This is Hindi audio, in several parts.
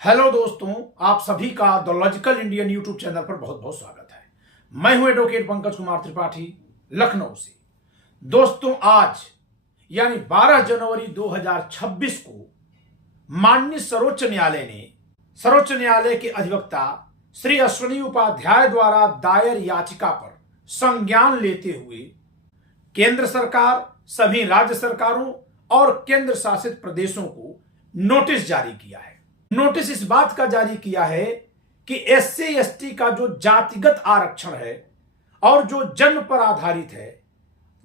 हेलो दोस्तों, आप सभी का the logical Indian YouTube channel पर बहुत बहुत स्वागत है। मैं हूं एडवोकेट पंकज कुमार त्रिपाठी, लखनऊ से। दोस्तों, आज यानी 12 जनवरी 2026 को माननीय सर्वोच्च न्यायालय ने सर्वोच्च न्यायालय के अधिवक्ता श्री अश्विनी उपाध्याय द्वारा दायर याचिका पर संज्ञान लेते हुए केंद्र सरकार, सभी राज्य सरकारों और केंद्र शासित प्रदेशों को नोटिस जारी किया है। नोटिस इस बात का जारी किया है कि एससी एसटी का जो जातिगत आरक्षण है और जो जन्म पर आधारित है,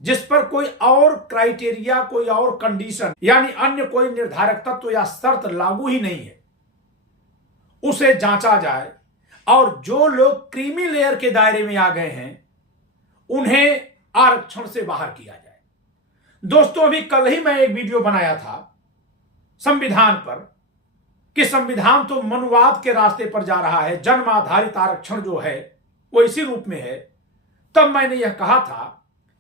जिस पर कोई और क्राइटेरिया, कोई और कंडीशन यानी अन्य कोई निर्धारक तत्व या शर्त लागू ही नहीं है, उसे जांचा जाए और जो लोग क्रीमी लेयर के दायरे में आ गए हैं उन्हें आरक्षण से बाहर किया जाए। दोस्तों, अभी कल ही मैं एक वीडियो बनाया था संविधान पर कि संविधान तो मनुवाद के रास्ते पर जा रहा है, जन्म आधारित आरक्षण जो है वो इसी रूप में है। तब मैंने यह कहा था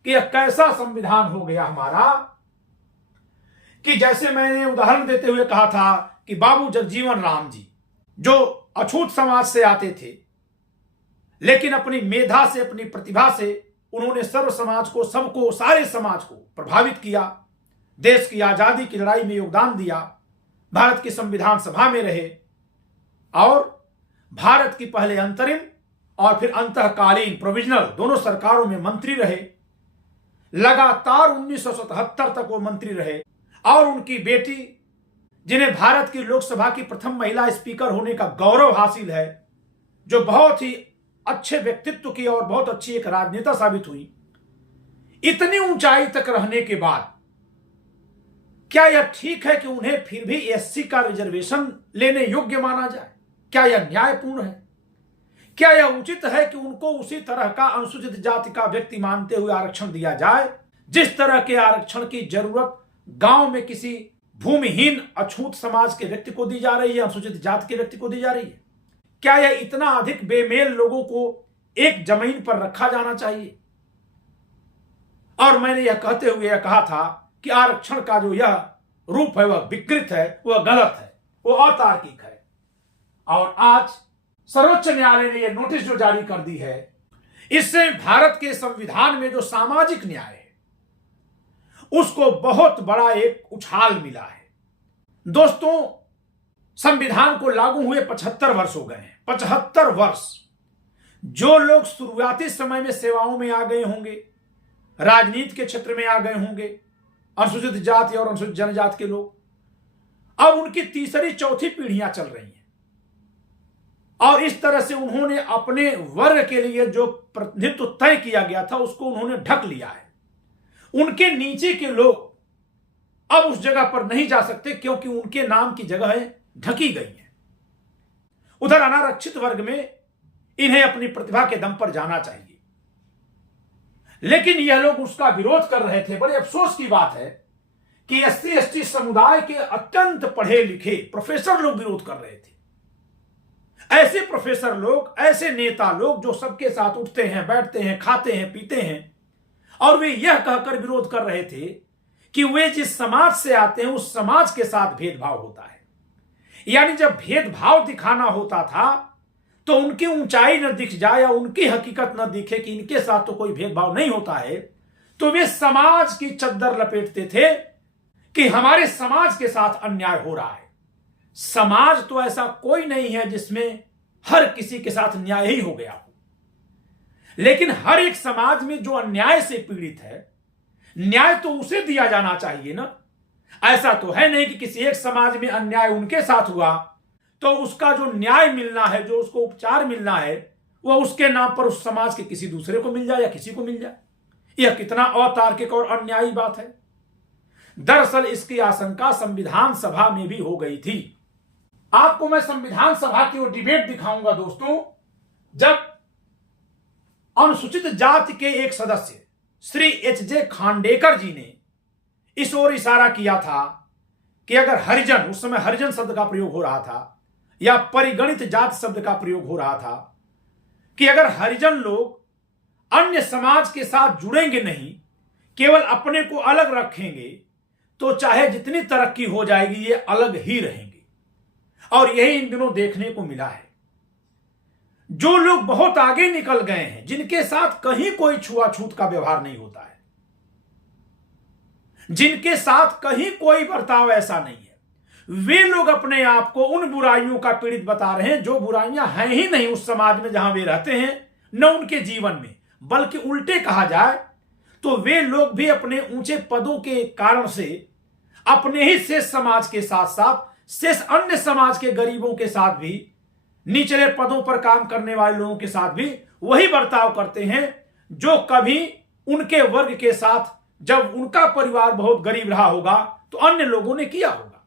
कि यह कैसा संविधान हो गया हमारा कि जैसे मैंने उदाहरण देते हुए कहा था कि बाबू जगजीवन राम जी जो अछूत समाज से आते थे, लेकिन अपनी मेधा से, अपनी प्रतिभा से उन्होंने सर्व समाज को, सबको, सारे समाज को प्रभावित किया, देश की आजादी की लड़ाई में योगदान दिया, भारत की संविधान सभा में रहे और भारत की पहले अंतरिम और फिर अंतःकालीन प्रोविजनल दोनों सरकारों में मंत्री रहे। लगातार 1977 तक वो मंत्री रहे और उनकी बेटी, जिन्हें भारत की लोकसभा की प्रथम महिला स्पीकर होने का गौरव हासिल है, जो बहुत ही अच्छे व्यक्तित्व की और बहुत अच्छी एक राजनेता साबित हुई, इतनी ऊंचाई तक रहने के बाद क्या यह ठीक है कि उन्हें फिर भी एससी का रिजर्वेशन लेने योग्य माना जाए? क्या यह न्यायपूर्ण है? क्या यह उचित है कि उनको उसी तरह का अनुसूचित जाति का व्यक्ति मानते हुए आरक्षण दिया जाए जिस तरह के आरक्षण की जरूरत गांव में किसी भूमिहीन अछूत समाज के व्यक्ति को दी जा रही है, अनुसूचित जाति के व्यक्ति को दी जा रही है? क्या यह इतना अधिक बेमेल लोगों को एक जमीन पर रखा जाना चाहिए? और मैंने यह कहते हुए यह कहा था कि आरक्षण का जो यह रूप है वह विकृत है, वह गलत है, वह अतार्किक है। और आज सर्वोच्च न्यायालय ने यह नोटिस जो जारी कर दी है, इससे भारत के संविधान में जो सामाजिक न्याय है उसको बहुत बड़ा एक उछाल मिला है। दोस्तों, संविधान को लागू हुए 75 वर्ष हो गए हैं। 75 वर्ष जो लोग शुरुआती समय में सेवाओं में आ गए होंगे, राजनीति के क्षेत्र में आ गए होंगे, अनुसूचित जाति और अनुसूचित जनजाति के लोग, अब उनकी तीसरी चौथी पीढ़ियां चल रही हैं और इस तरह से उन्होंने अपने वर्ग के लिए जो प्रतिनिधित्व तय किया गया था उसको उन्होंने ढक लिया है। उनके नीचे के लोग अब उस जगह पर नहीं जा सकते क्योंकि उनके नाम की जगह ढकी गई है। उधर अनारक्षित वर्ग में इन्हें अपनी प्रतिभा के दम पर जाना चाहिए, लेकिन यह लोग उसका विरोध कर रहे थे। बड़े अफसोस की बात है कि एससी एसटी समुदाय के अत्यंत पढ़े लिखे प्रोफेसर लोग विरोध कर रहे थे। ऐसे प्रोफेसर लोग, ऐसे नेता लोग जो सबके साथ उठते हैं, बैठते हैं, खाते हैं, पीते हैं, और वे यह कहकर विरोध कर रहे थे कि वे जिस समाज से आते हैं उस समाज के साथ भेदभाव होता है। यानी जब भेदभाव दिखाना होता था तो उनकी ऊंचाई न दिख जाए या उनकी हकीकत न दिखे कि इनके साथ तो कोई भेदभाव नहीं होता है, तो वे समाज की चद्दर लपेटते थे कि हमारे समाज के साथ अन्याय हो रहा है। समाज तो ऐसा कोई नहीं है जिसमें हर किसी के साथ न्याय ही हो गया हो, लेकिन हर एक समाज में जो अन्याय से पीड़ित है, न्याय तो उसे दिया जाना चाहिए ना। ऐसा तो है नहीं कि किसी एक समाज में अन्याय उनके साथ हुआ तो उसका जो न्याय मिलना है, जो उसको उपचार मिलना है, वह उसके नाम पर उस समाज के किसी दूसरे को मिल जाए या किसी को मिल जाए। यह कितना अतार्किक और अन्यायी बात है। दरअसल इसकी आशंका संविधान सभा में भी हो गई थी। आपको मैं संविधान सभा की वो डिबेट दिखाऊंगा दोस्तों, जब अनुसूचित जाति के एक सदस्य श्री एच.जे. खांडेकर जी ने इस ओर इशारा किया था कि अगर हरिजन, उस समय हरिजन शब्द का प्रयोग हो रहा था या परिगणित जाति शब्द का प्रयोग हो रहा था, कि अगर हरिजन लोग अन्य समाज के साथ जुड़ेंगे नहीं, केवल अपने को अलग रखेंगे, तो चाहे जितनी तरक्की हो जाएगी ये अलग ही रहेंगे। और यही इन दिनों देखने को मिला है। जो लोग बहुत आगे निकल गए हैं, जिनके साथ कहीं कोई छुआछूत का व्यवहार नहीं होता है, जिनके साथ कहीं कोई बर्ताव ऐसा नहीं है, वे लोग अपने आप को उन बुराइयों का पीड़ित बता रहे हैं जो बुराइयां हैं ही नहीं उस समाज में जहां वे रहते हैं, न उनके जीवन में, बल्कि उल्टे कहा जाए तो वे लोग भी अपने ऊंचे पदों के कारण से अपने ही शेष समाज के साथ साथ शेष अन्य समाज के गरीबों के साथ भी, निचले पदों पर काम करने वाले लोगों के साथ भी वही बर्ताव करते हैं जो कभी उनके वर्ग के साथ, जब उनका परिवार बहुत गरीब रहा होगा तो अन्य लोगों ने किया होगा।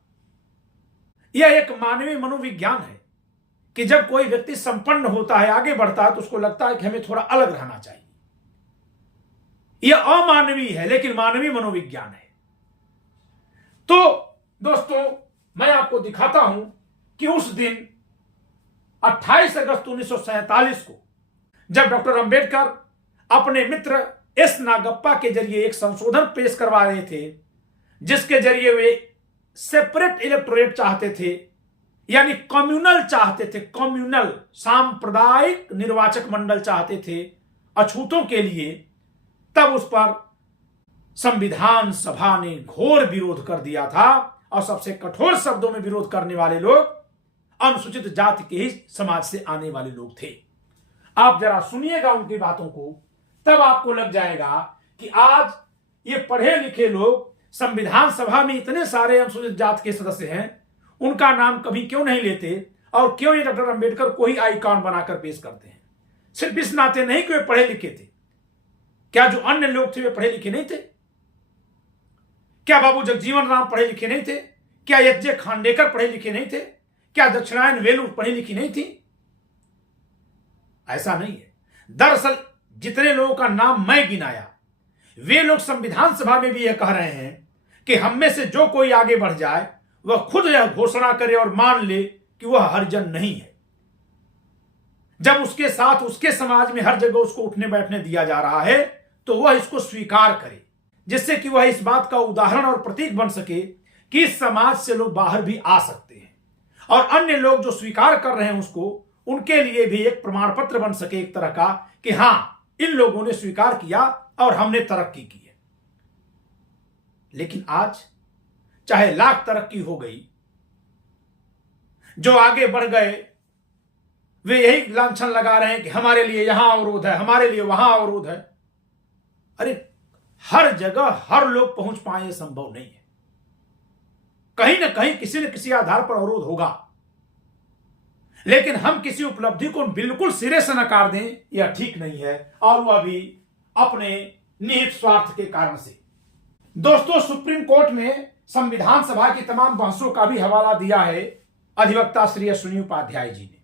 यह एक मानवीय मनोविज्ञान है कि जब कोई व्यक्ति संपन्न होता है, आगे बढ़ता है, तो उसको लगता है कि हमें थोड़ा अलग रहना चाहिए। यह अमानवीय है लेकिन मानवीय मनोविज्ञान है। तो दोस्तों, मैं आपको दिखाता हूं कि उस दिन 28 अगस्त 1947 को जब डॉक्टर अंबेडकर अपने मित्र एस नागप्पा के जरिए एक संशोधन पेश करवा रहे थे, जिसके जरिए वे सेपरेट इलेक्टोरेट चाहते थे, यानी कम्युनल चाहते थे, कम्युनल सांप्रदायिक निर्वाचक मंडल चाहते थे अछूतों के लिए, तब उस पर संविधान सभा ने घोर विरोध कर दिया था। और सबसे कठोर शब्दों में विरोध करने वाले लोग अनुसूचित जाति के ही समाज से आने वाले लोग थे। आप जरा सुनिएगा उनकी बातों को, तब आपको लग जाएगा कि आज ये पढ़े लिखे लोग संविधान सभा में इतने सारे अनुसूचित जाति के सदस्य हैं, उनका नाम कभी क्यों नहीं लेते और क्यों ये डॉक्टर अंबेडकर को ही आइकॉन बनाकर पेश करते हैं। सिर्फ इस नाते नहीं कि वे पढ़े लिखे थे। क्या जो अन्य लोग थे वे पढ़े लिखे नहीं थे? क्या बाबू जगजीवन राम पढ़े लिखे नहीं थे? क्या एच.जे. खांडेकर पढ़े लिखे नहीं थे? क्या दक्षिणायन वेलु पढ़ी लिखी नहीं थी? ऐसा नहीं है। दरअसल जितने लोगों का नाम मैं गिनाया, वे लोग संविधान सभा में भी यह कह रहे हैं कि हम में से जो कोई आगे बढ़ जाए वह खुद यह घोषणा करे और मान ले कि वह हरिजन नहीं है। जब उसके साथ उसके समाज में हर जगह उसको उठने बैठने दिया जा रहा है तो वह इसको स्वीकार करे, जिससे कि वह इस बात का उदाहरण और प्रतीक बन सके कि इस समाज से लोग बाहर भी आ सकते हैं, और अन्य लोग जो स्वीकार कर रहे हैं उसको, उनके लिए भी एक प्रमाण पत्र बन सके एक तरह का कि हां, इन लोगों ने स्वीकार किया और हमने तरक्की की है। लेकिन आज चाहे लाख तरक्की हो गई, जो आगे बढ़ गए वे यही लांछन लगा रहे हैं कि हमारे लिए यहां अवरोध है, हमारे लिए वहां अवरोध है। अरे हर जगह हर लोग पहुंच पाए यह संभव नहीं है। कहीं ना कहीं किसी न किसी आधार पर अवरोध होगा, लेकिन हम किसी उपलब्धि को बिल्कुल सिरे से नकार दें यह ठीक नहीं है, और वह भी अपने निहित स्वार्थ के कारण से। दोस्तों, सुप्रीम कोर्ट में संविधान सभा की तमाम बहसों का भी हवाला दिया है अधिवक्ता श्री अश्विनी उपाध्याय जी ने,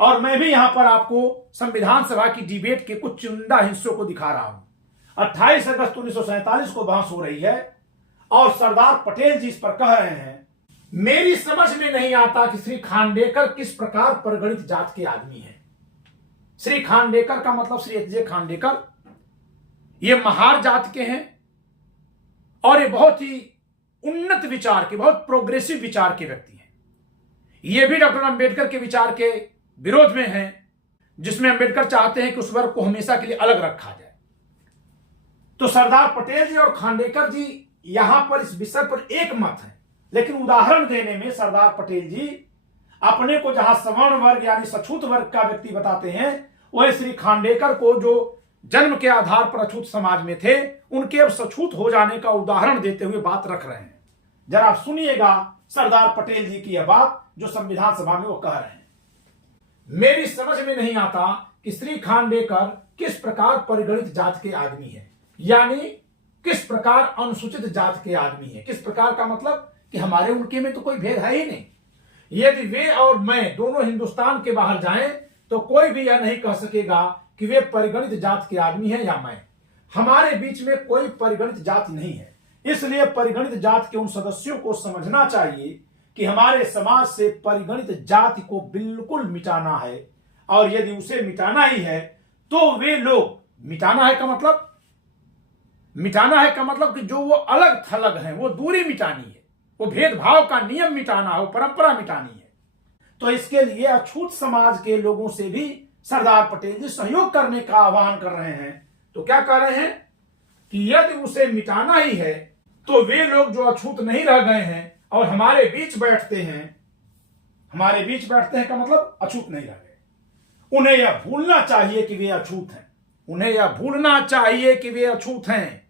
और मैं भी यहां पर आपको संविधान सभा की डिबेट के कुछ चुनिंदा हिस्सों को दिखा रहा हूं। 28 अगस्त 1947 को बहस हो रही है और सरदार पटेल जी इस पर कह रहे हैं, मेरी समझ में नहीं आता कि श्री खांडेकर किस प्रकार परिगणित जात के आदमी हैं। श्री खांडेकर का मतलब श्री एच.जे. खांडेकर, ये महार जात के हैं और ये बहुत ही उन्नत विचार के, बहुत प्रोग्रेसिव विचार के व्यक्ति हैं। ये भी डॉक्टर अंबेडकर के विचार के विरोध में हैं, जिसमें अंबेडकर चाहते हैं कि उस वर्ग को हमेशा के लिए अलग रखा जाए। तो सरदार पटेल जी और खांडेकर जी यहां पर इस विषय पर एक मत है, लेकिन उदाहरण देने में सरदार पटेल जी अपने को जहां सवर्ण वर्ग यानी सछूत वर्ग का व्यक्ति बताते हैं, वही श्री खांडेकर को जो जन्म के आधार पर अछूत समाज में थे, उनके अब सछूत हो जाने का उदाहरण देते हुए बात रख रहे हैं। जरा सुनिएगा सरदार पटेल जी की यह बात जो संविधान सभा में वो कह रहे हैं। मेरी समझ में नहीं आता कि श्री खांडेकर किस प्रकार परिगणित जात के आदमी है, यानी किस प्रकार अनुसूचित जात के आदमी है। किस प्रकार का मतलब कि हमारे उनके में तो कोई भेद है ही नहीं। यदि वे और मैं दोनों हिंदुस्तान के बाहर जाएं तो कोई भी यह नहीं कह सकेगा कि वे परिगणित जात के आदमी हैं या मैं। हमारे बीच में कोई परिगणित जाति नहीं है। इसलिए परिगणित जात के उन सदस्यों को समझना चाहिए कि हमारे समाज से परिगणित जाति को बिल्कुल मिटाना है, और यदि उसे मिटाना ही है तो वे लोग, मिटाना है का मतलब कि जो वो अलग थलग हैं वो दूरी मिटानी है, वो भेदभाव का नियम मिटाना हो, परंपरा मिटानी है। तो इसके लिए अछूत समाज के लोगों से भी सरदार पटेल जी सहयोग करने का आह्वान कर रहे हैं। तो क्या कह रहे हैं कि यदि उसे मिटाना ही है तो वे लोग जो अछूत नहीं रह गए हैं और हमारे बीच बैठते हैं का मतलब अछूत नहीं रह गए, उन्हें यह भूलना चाहिए कि वे अछूत हैं, उन्हें यह भूलना चाहिए कि वे अछूत हैं।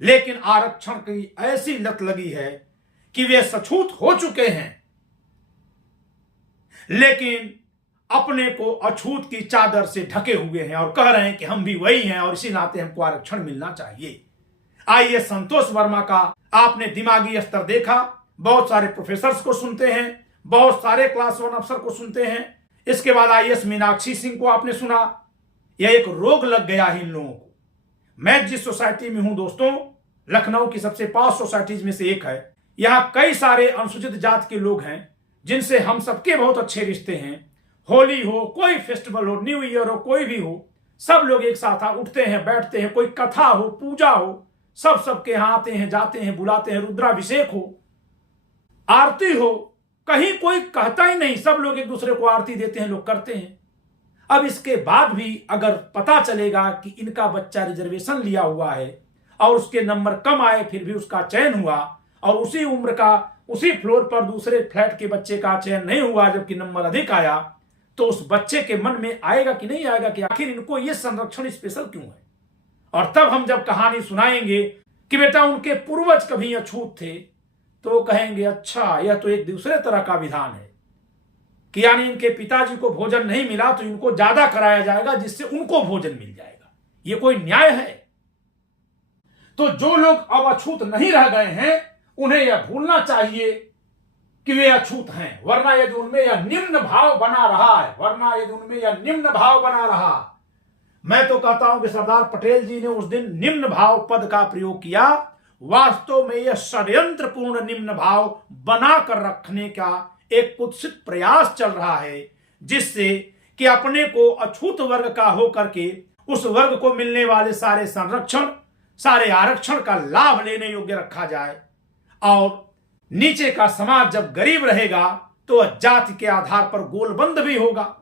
लेकिन आरक्षण की ऐसी लत लगी है कि वे सछूत हो चुके हैं, लेकिन अपने को अछूत की चादर से ढके हुए हैं और कह रहे हैं कि हम भी वही हैं और इसी नाते हमको आरक्षण मिलना चाहिए। आइए संतोष वर्मा का आपने दिमागी स्तर देखा, बहुत सारे प्रोफेसर्स को सुनते हैं, बहुत सारे क्लास 1 अफसर को सुनते हैं। इसके बाद आईएएस मीनाक्षी सिंह को आपने सुना। यह एक रोग लग गया है इन लोगों को। मैं जिस सोसाइटी में हूं दोस्तों, लखनऊ की सबसे पास सोसाइटीज में से एक है। यहां कई सारे अनुसूचित जाति के लोग हैं जिनसे हम सबके बहुत अच्छे रिश्ते हैं। होली हो, कोई फेस्टिवल हो, न्यू ईयर हो, कोई भी हो, सब लोग एक साथ उठते हैं, बैठते हैं, कोई कथा हो, पूजा हो, सब सबके यहाँ आते हैं, जाते हैं, बुलाते हैं, रुद्राभिषेक हो, आरती हो, कहीं कोई कहता ही नहीं, सब लोग एक दूसरे को आरती देते हैं, लोग करते हैं। अब इसके बाद भी अगर पता चलेगा कि इनका बच्चा रिजर्वेशन लिया हुआ है और उसके नंबर कम आए फिर भी उसका चयन हुआ और उसी उम्र का उसी फ्लोर पर दूसरे फ्लैट के बच्चे का चयन नहीं हुआ जबकि नंबर अधिक आया, तो उस बच्चे के मन में आएगा कि नहीं आएगा कि आखिर इनको ये संरक्षण स्पेशल क्यों है। और तब हम जब कहानी सुनाएंगे कि बेटा उनके पूर्वज कभी अछूत थे, तो वो कहेंगे अच्छा यह तो एक दूसरे तरह का विधान है कि यानी इनके पिताजी को भोजन नहीं मिला तो इनको ज्यादा कराया जाएगा जिससे उनको भोजन मिल जाएगा। ये कोई न्याय है? तो जो लोग अब अछूत नहीं रह गए हैं उन्हें यह भूलना चाहिए कि वे अछूत हैं, वरना यदि उनमें यह निम्न भाव बना रहा, मैं तो कहता हूं कि सरदार पटेल जी ने उस दिन निम्न भाव पद का प्रयोग किया। वास्तव में यह षड्यंत्रपूर्ण निम्न भाव बनाकर रखने का एक कुत्सित प्रयास चल रहा है, जिससे कि अपने को अछूत वर्ग का होकर के उस वर्ग को मिलने वाले सारे संरक्षण, सारे आरक्षण का लाभ लेने योग्य रखा जाए और नीचे का समाज जब गरीब रहेगा तो जाति के आधार पर गोलबंद भी होगा।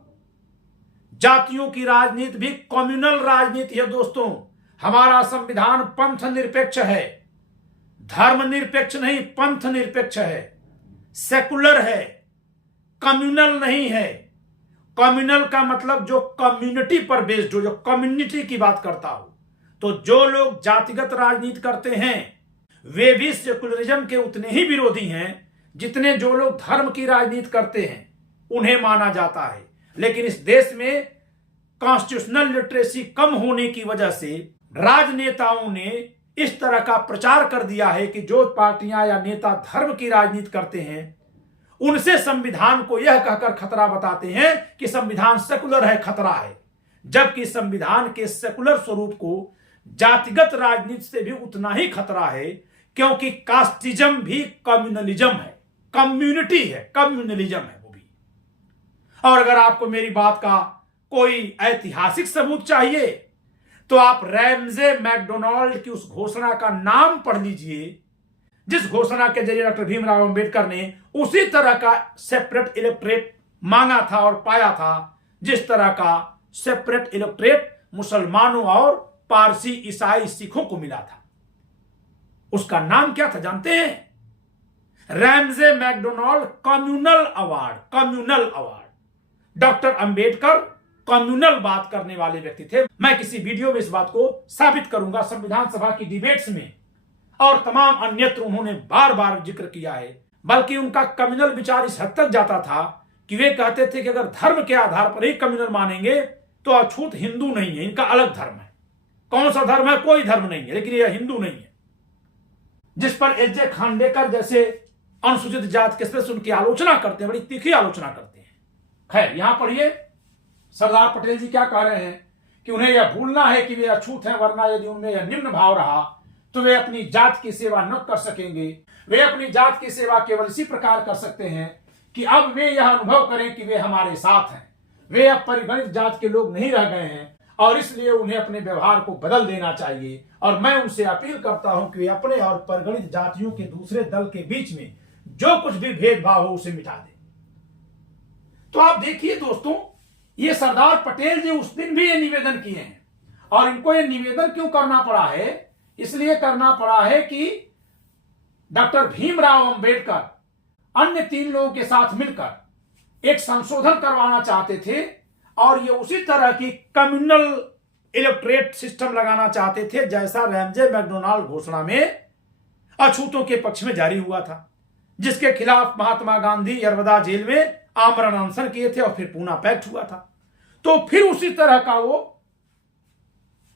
जातियों की राजनीति भी कम्युनल राजनीति है दोस्तों। हमारा संविधान पंथ निरपेक्ष है, धर्म निरपेक्ष नहीं, पंथ निरपेक्ष है, सेकुलर है, कम्युनल नहीं है। कम्युनल का मतलब जो कम्युनिटी पर बेस्ड हो, जो कम्युनिटी की बात करता हो। तो जो लोग जातिगत राजनीति करते हैं वे भी सेकुलरिज्म के उतने ही विरोधी हैं जितने जो लोग धर्म की राजनीति करते हैं उन्हें माना जाता है। लेकिन इस देश में कॉन्स्टिट्यूशनल लिटरेसी कम होने की वजह से राजनेताओं ने इस तरह का प्रचार कर दिया है कि जो पार्टियां या नेता धर्म की राजनीति करते हैं उनसे संविधान को यह कहकर खतरा बताते हैं कि संविधान सेकुलर है, खतरा है, जबकि संविधान के सेकुलर स्वरूप को जातिगत राजनीति से भी उतना ही खतरा है, क्योंकि कास्टिज्म भी कम्युनलिज्म है, कम्युनिटी है, कम्युनलिज्म है वो भी। और अगर आपको मेरी बात का कोई ऐतिहासिक सबूत चाहिए तो आप रैमजे मैकडोनाल्ड की उस घोषणा का नाम पढ़ लीजिए जिस घोषणा के जरिए डॉक्टर भीमराव अंबेडकर ने उसी तरह का सेपरेट इलेक्टोरेट मांगा था और पाया था, जिस तरह का सेपरेट इलेक्टोरेट मुसलमानों और पारसी, ईसाई, सिखों को मिला था। उसका नाम क्या था जानते हैं? Ramsay MacDonald communal award, communal award. Doctor Ambedkar communal बात करने वाले व्यक्ति थे। मैं किसी वीडियो में इस बात को साबित करूंगा, संविधान सभा की डिबेट्स में और तमाम अन्यत्र उन्होंने बार बार जिक्र किया है। बल्कि उनका कम्युनल विचार इस हद तक जाता था कि वे कहते थे कि अगर धर्म के आधार पर ही कम्युनल मानेंगे तो अछूत हिंदू नहीं है, इनका अलग धर्म है। कौन सा धर्म है? कोई धर्म नहीं है, लेकिन यह हिंदू नहीं है। जिस पर एच.जे. खांडेकर जैसे अनुसूचित जाति के सदस्य उनकी आलोचना करते हैं, बड़ी तीखी आलोचना करते हैं। खैर, यहां पर ये सरदार पटेल जी क्या कह रहे हैं कि उन्हें यह भूलना है कि वे अछूत हैं, वरना यदि उनमें यह निम्न भाव रहा तो वे अपनी जात की सेवा न कर सकेंगे। वे अपनी जात की सेवा केवल इसी प्रकार कर सकते हैं कि अब वे यह अनुभव करें कि वे हमारे साथ हैं, वे अब परिगणित जात के लोग नहीं रह गए हैं और इसलिए उन्हें अपने व्यवहार को बदल देना चाहिए। और मैं उनसे अपील करता हूं कि वे अपने और परिगणित जातियों के दूसरे दल के बीच में जो कुछ भी भेदभाव हो उसे मिटा दें। तो आप देखिए दोस्तों, ये सरदार पटेल जी उस दिन भी ये निवेदन किए हैं, और इनको ये निवेदन क्यों करना पड़ा है? इसलिए करना पड़ा है कि डॉक्टर भीमराव अंबेडकर अन्य 3 लोगों के साथ मिलकर एक संशोधन करवाना चाहते थे, और ये उसी तरह की कम्युनल इलेक्टोरेट सिस्टम लगाना चाहते थे जैसा रैमजे मैकडोनाल्ड घोषणा में अछूतों के पक्ष में जारी हुआ था, जिसके खिलाफ महात्मा गांधी यरवदा जेल में आमरण अनशन किए थे और फिर पूना पैक्ट हुआ था। तो फिर उसी तरह का वो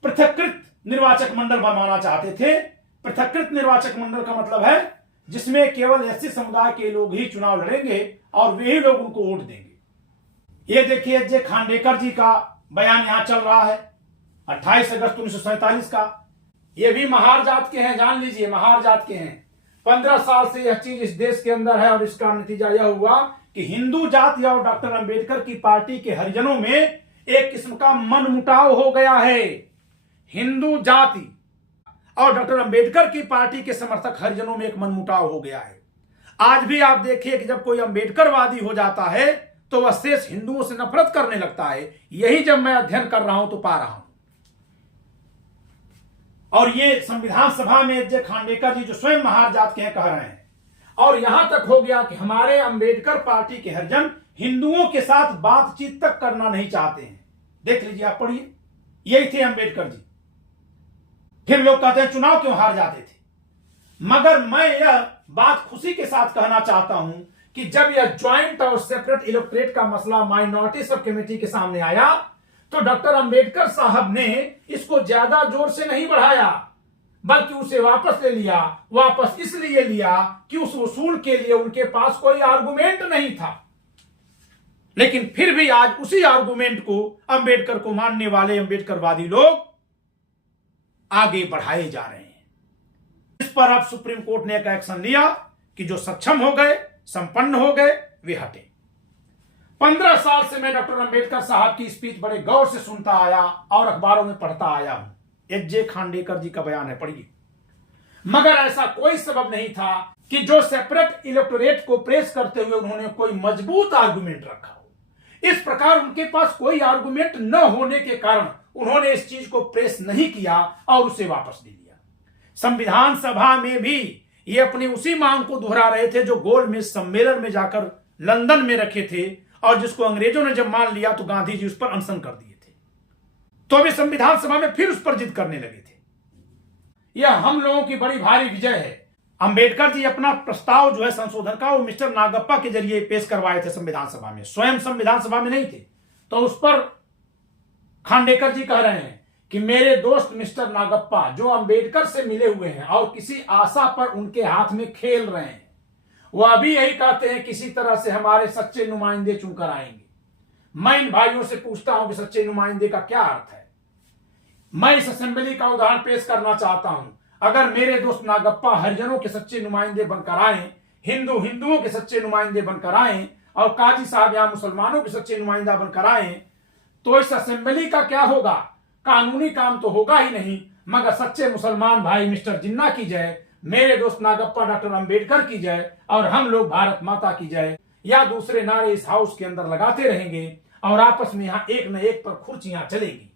पृथक्कृत निर्वाचक मंडल बनवाना चाहते थे। पृथक्कृत निर्वाचक मंडल का मतलब है जिसमें केवल एससी समुदाय के लोग ही चुनाव लड़ेंगे और वे ही लोग उनको वोट देंगे। ये देखिए जे खांडेकर जी का बयान यहां चल रहा है 28 अगस्त 1947 का। ये भी महार जात के हैं, जान लीजिए, महार जात के हैं। 15 साल से यह चीज इस देश के अंदर है, और इसका नतीजा यह हुआ कि हिंदू जाति और डॉक्टर अंबेडकर की पार्टी के हरिजनों में एक किस्म का मनमुटाव हो गया है। हिंदू जाति और डॉक्टर अंबेडकर की पार्टी के समर्थक हरिजनों में एक मनमुटाव हो गया है। आज भी आप देखिए कि जब कोई अंबेडकरवादी हो जाता है तो वह शेष हिंदुओं से नफरत करने लगता है। यही जब मैं अध्ययन कर रहा हूं तो पा रहा हूं। और ये संविधान सभा में जे खांडेकर जी जो स्वयं महार जात के हैं कह रहे हैं, और यहां तक हो गया कि हमारे अंबेडकर पार्टी के हरिजन हिंदुओं के साथ बातचीत तक करना नहीं चाहते हैं। देख लीजिए, आप पढ़िए, यही थे अंबेडकर जी। फिर लोग कहते हैं चुनाव क्यों हार जाते थे, मगर मैं यह बात खुशी के साथ कहना चाहता हूं कि जब यह ज्वाइंट और सेपरेट इलेक्टोरेट का मसला माइनॉरिटी सब कमेटी के सामने आया तो डॉक्टर अंबेडकर साहब ने इसको ज्यादा जोर से नहीं बढ़ाया, बल्कि उसे वापस ले लिया। वापस इसलिए लिया कि उस वसूल के लिए उनके पास कोई आर्गुमेंट नहीं था। लेकिन फिर भी आज उसी आर्गुमेंट को अंबेडकर को मानने वाले अंबेडकरवादी लोग आगे बढ़ाए जा रहे हैं। इस पर अब सुप्रीम कोर्ट ने एक एक्शन लिया कि जो सक्षम हो गए, संपन्न हो गए, वे हटे। 15 साल से मैं डॉक्टर अंबेडकर साहब की स्पीच बड़े गौर से सुनता आया और अखबारों में पढ़ता आया हूं। एक जे खांडेकर जी का बयान है, पढ़िए। मगर ऐसा कोई सबब नहीं था कि जो सेपरेट इलेक्टोरेट को प्रेस करते हुए उन्होंने कोई मजबूत आर्गुमेंट रखा हो। इस प्रकार उनके पास कोई आर्गुमेंट न होने के कारण उन्होंने इस चीज को प्रेस नहीं किया और उसे वापस ले लिया। संविधान सभा में भी ये अपनी उसी मांग को दोहरा रहे थे जो गोलमेज सम्मेलन में जाकर लंदन में रखे थे, और जिसको अंग्रेजों ने जब मान लिया तो गांधी जी उस पर अनशन कर दिए थे। तो अभी संविधान सभा में फिर उस पर जिद करने लगे थे। यह हम लोगों की बड़ी भारी विजय है। अंबेडकर जी अपना प्रस्ताव जो है संशोधन का, वो मिस्टर नागप्पा के जरिए पेश करवाए थे संविधान सभा में, स्वयं संविधान सभा में नहीं थे। तो उस पर खांडेकर जी कह रहे हैं कि मेरे दोस्त मिस्टर नागप्पा जो अंबेडकर से मिले हुए हैं और किसी आशा पर उनके हाथ में खेल रहे हैं, वह अभी यही कहते हैं किसी तरह से हमारे सच्चे नुमाइंदे चुनकर आएंगे। मैं इन भाइयों से पूछता हूं कि सच्चे नुमाइंदे का क्या अर्थ है। मैं इस असेंबली का उदाहरण पेश करना चाहता हूं। अगर मेरे दोस्त नागप्पा हरिजनों के सच्चे नुमाइंदे बनकर आए, हिंदू हिंदुओं के सच्चे नुमाइंदे बनकर आए, और काजी साहब यहां मुसलमानों के सच्चे नुमाइंदा बनकर आए, तो इस असेंबली का क्या होगा? कानूनी काम तो होगा ही नहीं, मगर सच्चे मुसलमान भाई मिस्टर जिन्ना की जय, मेरे दोस्त नागप्पा डॉक्टर अंबेडकर की जय, और हम लोग भारत माता की जय, या दूसरे नारे इस हाउस के अंदर लगाते रहेंगे और आपस में यहां एक न एक पर खुर्चियां चलेगी।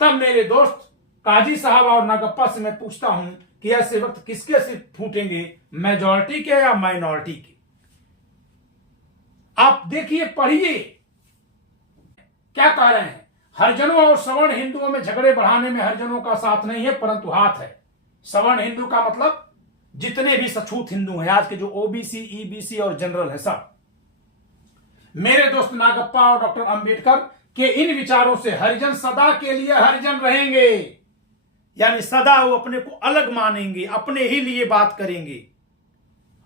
तब मेरे दोस्त काजी साहब और नागप्पा से मैं पूछता हूं कि ऐसे वक्त किसके सिर फूटेंगे, मेजॉरिटी के या माइनॉरिटी के? आप देखिए, पढ़िए क्या कह रहे हैं। हरिजनों और सवर्ण हिंदुओं में झगड़े बढ़ाने में हरिजनों का साथ नहीं है परंतु हाथ है। सवर्ण हिंदू का मतलब जितने भी सछूत हिंदू हैं आज के, जो ओबीसी, ईबीसी और जनरल है, सब। मेरे दोस्त नागप्पा और डॉक्टर अंबेडकर के इन विचारों से हरिजन सदा के लिए हरिजन रहेंगे, यानी सदा वो अपने को अलग मानेंगे, अपने ही लिए बात करेंगे।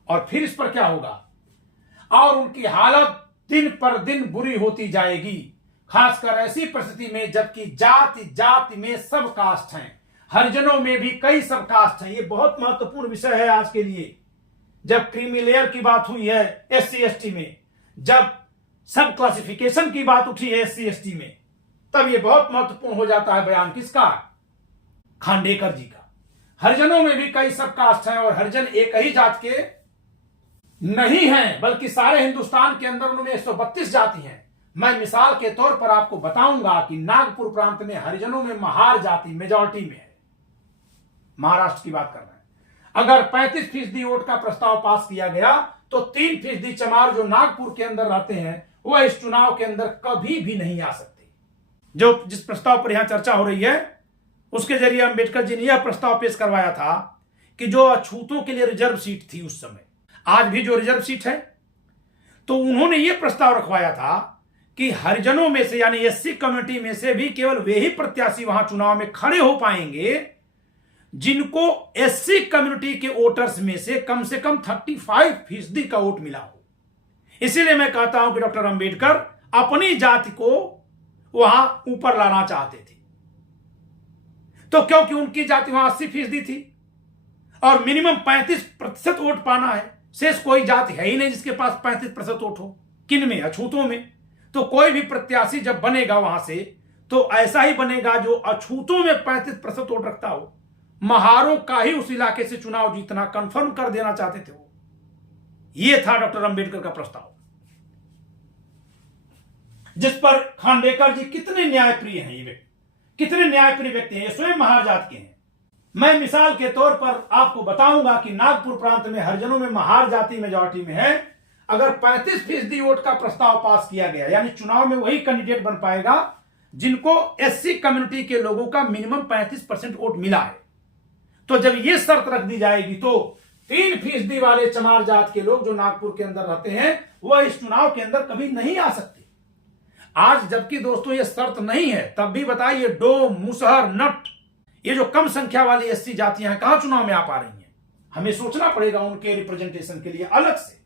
और फिर इस पर क्या होगा? और उनकी हालत दिन पर दिन बुरी होती जाएगी, खासकर ऐसी परिस्थिति में जबकि जाति जाति में सब कास्ट हैं, हरिजनों में भी कई सब कास्ट हैं। ये बहुत महत्वपूर्ण विषय है आज के लिए। जब क्रीमी लेयर की बात हुई है एससी एसटी में, जब सब क्लासिफिकेशन की बात उठी है एससी एसटी में, तब ये बहुत महत्वपूर्ण हो जाता है बयान किसका? खांडेकर जी का। हरिजनों में भी कई सब कास्ट हैं और हरिजन एक ही जात के नहीं हैं, बल्कि सारे हिंदुस्तान के अंदर उनमें 132 जाति हैं। मैं मिसाल के तौर पर आपको बताऊंगा कि नागपुर प्रांत में हरिजनों में महार जाति मेजॉरिटी में है, महाराष्ट्र की बात कर रहे हैं। अगर 35% वोट का प्रस्ताव पास किया गया तो 3% चमार जो नागपुर के अंदर रहते हैं वह इस चुनाव के अंदर कभी भी नहीं आ सकते। जो जिस प्रस्ताव पर यहां चर्चा हो रही है उसके जरिए अंबेडकर जी ने यह प्रस्ताव पेश करवाया था कि जो अछूतों के लिए रिजर्व सीट थी उस समय, आज भी जो रिजर्व सीट है, तो उन्होंने यह प्रस्ताव रखवाया था कि हरिजनों में से यानी एससी कम्युनिटी में से भी केवल वे ही प्रत्याशी वहां चुनाव में खड़े हो पाएंगे जिनको एससी कम्युनिटी के वोटर्स में से कम 35% का वोट मिला हो। इसीलिए मैं कहता हूं कि डॉक्टर अंबेडकर अपनी जाति को वहां ऊपर लाना चाहते थे, तो क्योंकि उनकी जाति वहां 80% थी और मिनिमम 35% वोट पाना है। शेष कोई जाति है ही नहीं जिसके पास 35% वोट हो। किन में? अछूतों में। तो कोई भी प्रत्याशी जब बनेगा वहां से तो ऐसा ही बनेगा जो अछूतों में 35% वोट रखता हो। महारों का ही उस इलाके से चुनाव जीतना कंफर्म कर देना चाहते थे वो। यह था डॉक्टर अंबेडकर का प्रस्ताव, जिस पर खांडेकर जी कितने न्यायप्रिय हैं। ये व्यक्ति कितने न्यायप्रिय व्यक्ति हैं, ये स्वयं महार जात के हैं। मैं मिसाल के तौर पर आपको बताऊंगा कि नागपुर प्रांत में हरिजनों में महार जाति मेजॉरिटी में है। अगर 35% वोट का प्रस्ताव पास किया गया यानी चुनाव में वही कैंडिडेट बन पाएगा जिनको एससी कम्युनिटी के लोगों का मिनिमम 35% वोट मिला है। तो जब यह शर्त रख दी जाएगी तो 3% वाले चमार जात के लोग जो नागपुर के अंदर रहते हैं वह इस चुनाव के अंदर कभी नहीं आ सकते। आज जबकि दोस्तों यह शर्त नहीं है, तब भी बताइए डोम, मुसहर, नट, ये जो कम संख्या वाली एससी जातियां हैं कहां चुनाव में आ पा रही हैं। हमें सोचना पड़ेगा उनके रिप्रेजेंटेशन के लिए अलग से।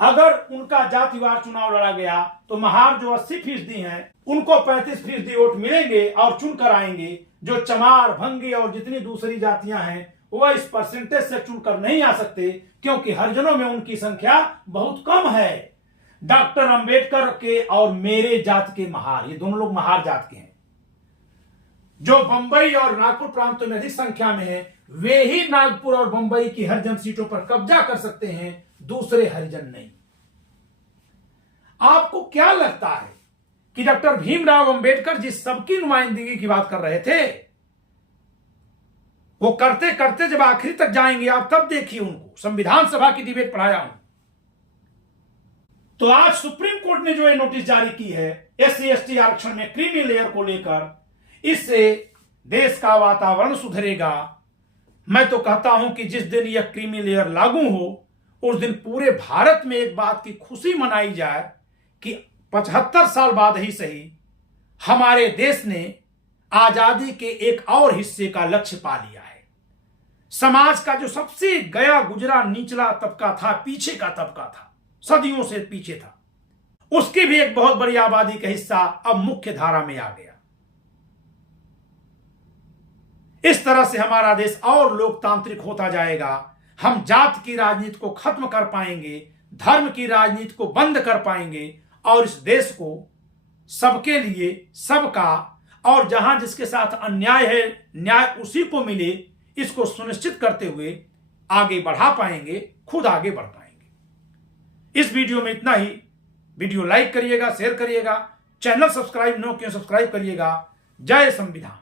अगर उनका जातिवार चुनाव लड़ा गया तो महार जो 80% हैं उनको 35% वोट मिलेंगे और चुनकर आएंगे। जो चमार, भंगी और जितनी दूसरी जातियां हैं वह इस परसेंटेज से चुनकर नहीं आ सकते क्योंकि हरिजनों में उनकी संख्या बहुत कम है। डॉक्टर अंबेडकर के और मेरे जात के महार, ये दोनों लोग महार जात के हैं। जो बंबई और नागपुर प्रांतों में अधिक संख्या में है वे ही नागपुर और बंबई की हरिजन सीटों पर कब्जा कर सकते हैं, दूसरे हरिजन नहीं। आपको क्या लगता है कि डॉक्टर भीमराव अंबेडकर जिस सबकी नुमाइंदगी की बात कर रहे थे वो करते करते जब आखिरी तक जाएंगे आप तब देखिए उनको। संविधान सभा की डिबेट पढ़ाया हूं तो आज सुप्रीम कोर्ट ने जो ये नोटिस जारी की है एससी एसटी आरक्षण में क्रीमी लेयर को लेकर, इससे देश का वातावरण सुधरेगा। मैं तो कहता हूं कि जिस दिन यह क्रीमी लेयर लागू हो उस दिन पूरे भारत में एक बात की खुशी मनाई जाए कि 75 साल बाद ही सही हमारे देश ने आजादी के एक और हिस्से का लक्ष्य पा लिया है। समाज का जो सबसे गया गुजरा निचला तबका था, पीछे का तबका था, सदियों से पीछे था, उसकी भी एक बहुत बड़ी आबादी का हिस्सा अब मुख्य धारा में आ गया। इस तरह से हमारा देश और लोकतांत्रिक होता जाएगा। हम जात की राजनीति को खत्म कर पाएंगे, धर्म की राजनीति को बंद कर पाएंगे और इस देश को सबके लिए, सबका, और जहां जिसके साथ अन्याय है न्याय उसी को मिले, इसको सुनिश्चित करते हुए आगे बढ़ा पाएंगे, खुद आगे बढ़ पाएंगे। इस वीडियो में इतना ही। वीडियो लाइक करिएगा, शेयर करिएगा, चैनल सब्सक्राइब न किया सब्सक्राइब करिएगा। जय संविधान।